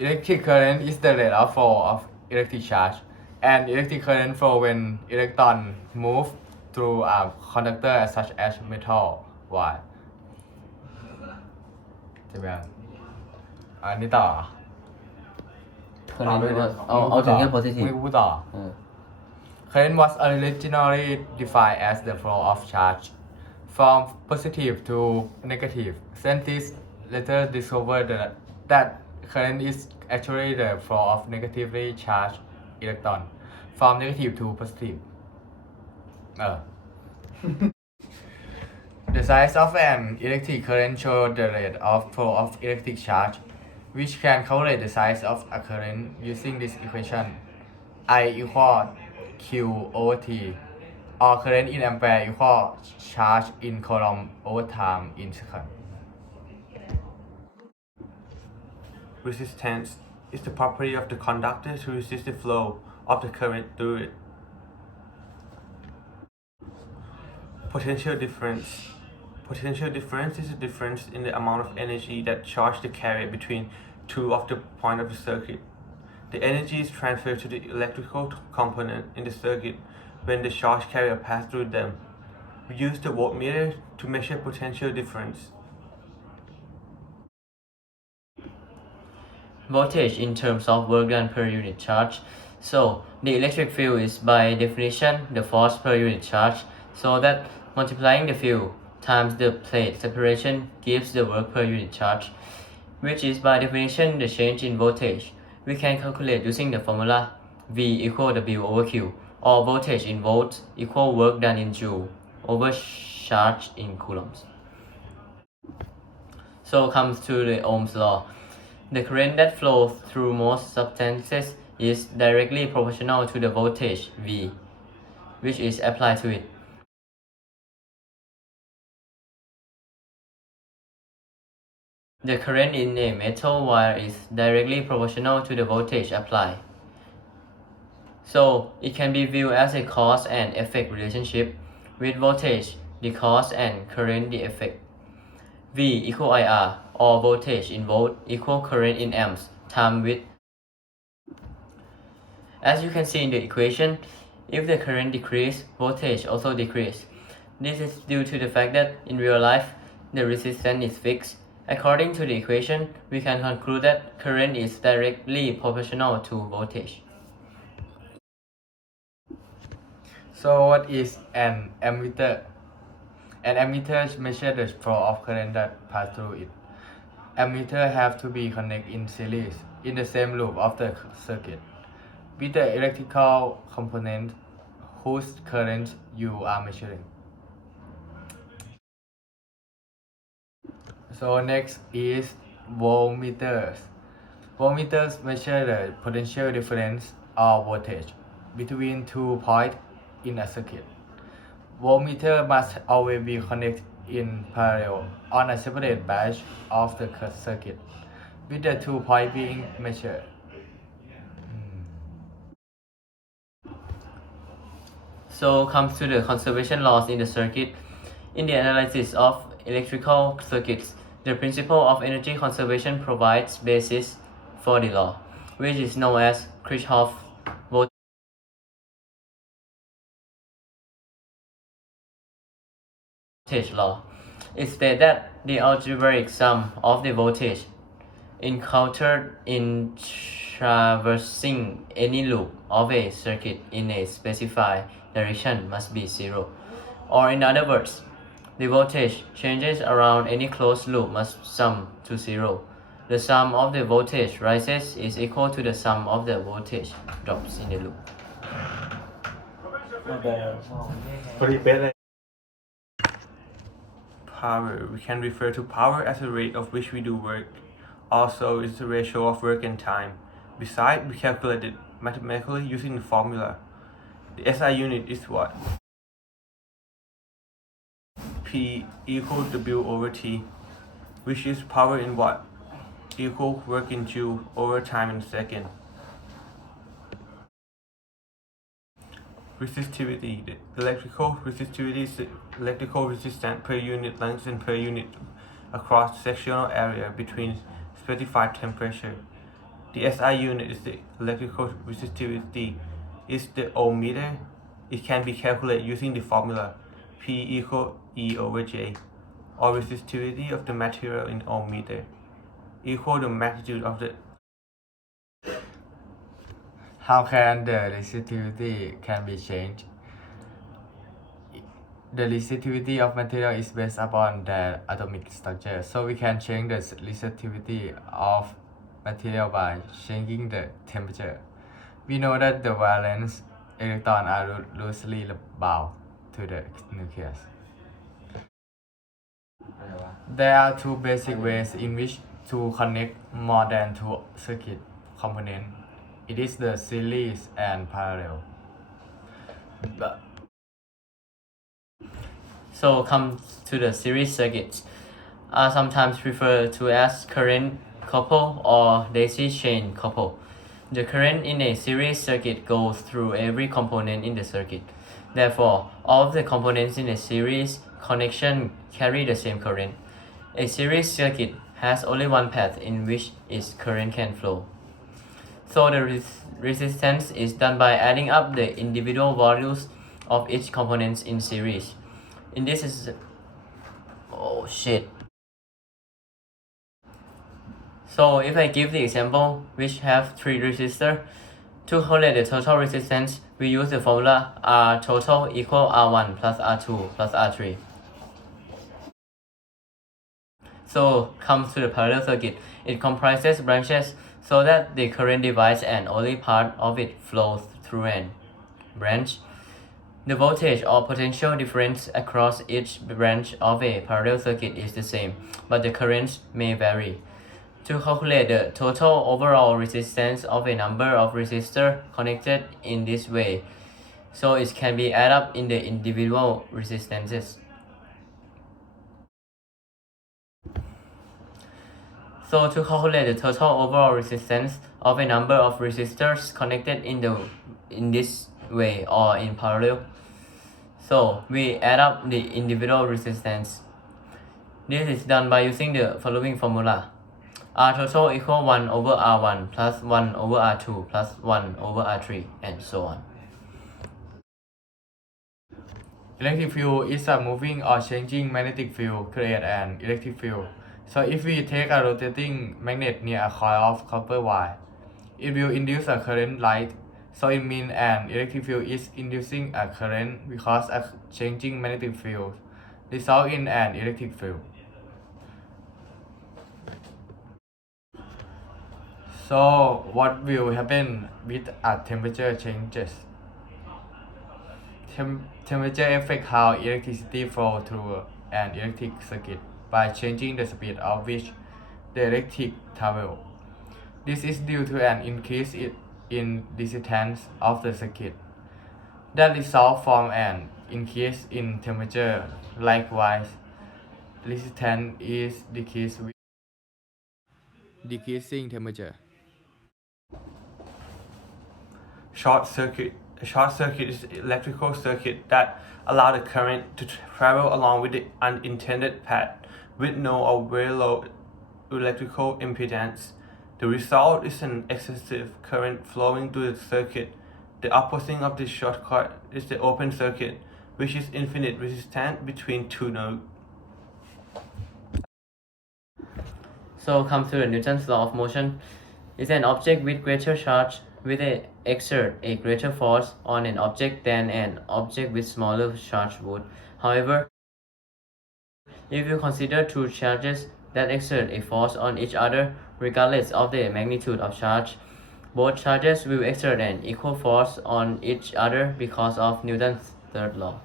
Electric current is the rate of flow of electric charge, and electric current flow when electron move through a conductor such as metal wire ใช่ไหมอันนี้ต่อ current เอาถึงแค่ positive ไม่พูดต่อ Current was originally defined as the flow of charge from positive to negative. Scientists later discovered that current is actually the flow of negatively charged electron from negative to positive. The size of an electric current shows the rate of flow of electric charge, which can calculate the size of a current using this equation: I equal Q over T, or current in ampere equal charge in coulomb over time in second. Resistance is the property of the conductor to resist the flow of the current through it. Potential difference. Potential difference is the difference in the amount of energy that charge the carrier between two of the points of the circuit. The energy is transferred to the electrical component in the circuit when the charge carrier passes through them. We use the voltmeter to measure potential difference. Voltage in terms of work done per unit charge. So the electric field is by definition the force per unit charge, so that multiplying the field times the plate separation gives the work per unit charge, which is by definition the change in voltage. We can calculate using the formula V equal W over Q, or voltage in volts equal work done in joule over charge in coulombs. So comes to the Ohm's law. The current that flows through most substances is directly proportional to the voltage V, which is applied to it. The current in a metal wire is directly proportional to the voltage applied. So it can be viewed as a cause and effect relationship, with voltage the cause and current the effect. V equal IR, or voltage in volt equal current in amps times with. As you can see in the equation, if the current decrease, voltage also decrease. This is due to the fact that in real life, the resistance is fixed. According to the equation, we can conclude that current is directly proportional to voltage. So what is an ammeter? An ammeter measures the flow of current that pass through it. Ammeter have to be connected in series in the same loop of the circuit with the electrical component whose current you are measuring. So next is voltmeters. Voltmeters measure the potential difference or voltage between 2 points in a circuit. Voltmeter must always be connected in parallel on a separate batch of the circuit, with the 2 points being measured. So comes to the conservation laws in the circuit. In the analysis of electrical circuits, the principle of energy conservation provides basis for the law, which is known as Kirchhoff's voltage law. It states that the algebraic sum of the voltage encountered in traversing any loop of a circuit in a specified direction must be zero. Or in other words, the voltage changes around any closed loop must sum to zero. The sum of the voltage rises is equal to the sum of the voltage drops in the loop. Power. We can refer to power as the rate of which we do work. Also, it's the ratio of work and time. Besides, we calculate it mathematically using the formula. The SI unit is what? P equal W over T, which is power in watt equal work in joule over time in second. Resistivity. The electrical resistivity is the electrical resistance per unit length and per unit across sectional area between specified temperature. The SI unit is the electrical resistivity. Is the ohm meter. It can be calculated using the formula P equal E over J, or resistivity of the material in ohm meter, equal the magnitude of the. How can the resistivity can be changed? The resistivity of material is based upon their atomic structure, so we can change the resistivity of material by changing the temperature. We know that the valence electrons are loosely bound to the nucleus. There are two basic ways in which to connect more than two circuit components. It is the series and parallel. So come to the series circuits, are sometimes referred to as current couple or daisy chain couple. The current in a series circuit goes through every component in the circuit. Therefore, all of the components in a series connection carry the same current. A series circuit has only one path in which its current can flow. So the resistance is done by adding up the individual values of each component in series. In this is oh shit. So if I give the example which have 3 resistors, to calculate the total resistance, we use the formula R total equal R1 plus R2 plus R3. So comes to the parallel circuit. It comprises branches so that the current divides and only part of it flows through an branch. The voltage or potential difference across each branch of a parallel circuit is the same, but the currents may vary. To calculate the total overall resistance of a number of resistors connected in this way, so it can be added up in the individual resistances. So to calculate the total overall resistance of a number of resistors connected in this way or in parallel, so we add up the individual resistance. This is done by using the following formula. R total equal 1 over R1 plus 1 over R2 plus 1 over R3 and so on. Electric field is a moving or changing magnetic field create an electric field. So if we take a rotating magnet near a coil of copper wire, it will induce a current light. So it means an electric field is inducing a current because a changing magnetic field results in an electric field. So what will happen with a temperature changes? Temperature affects how electricity flows through an electric circuit by changing the speed of which the electric travels. This is due to an increase in resistance of the circuit that results from an increase in temperature. Likewise, resistance is decreased with decreasing temperature. Short circuit. A short circuit is an electrical circuit that allows the current to travel along with the unintended path with no or very low electrical impedance. The result is an excessive current flowing through the circuit. The opposite of the shortcut is the open circuit, which is infinite resistance between two nodes. So come to the Newton's law of motion. Is an object with greater charge will exert a greater force on an object than an object with smaller charge would. However, if you consider two charges that exert a force on each other regardless of the magnitude of charge, both charges will exert an equal force on each other because of Newton's third law.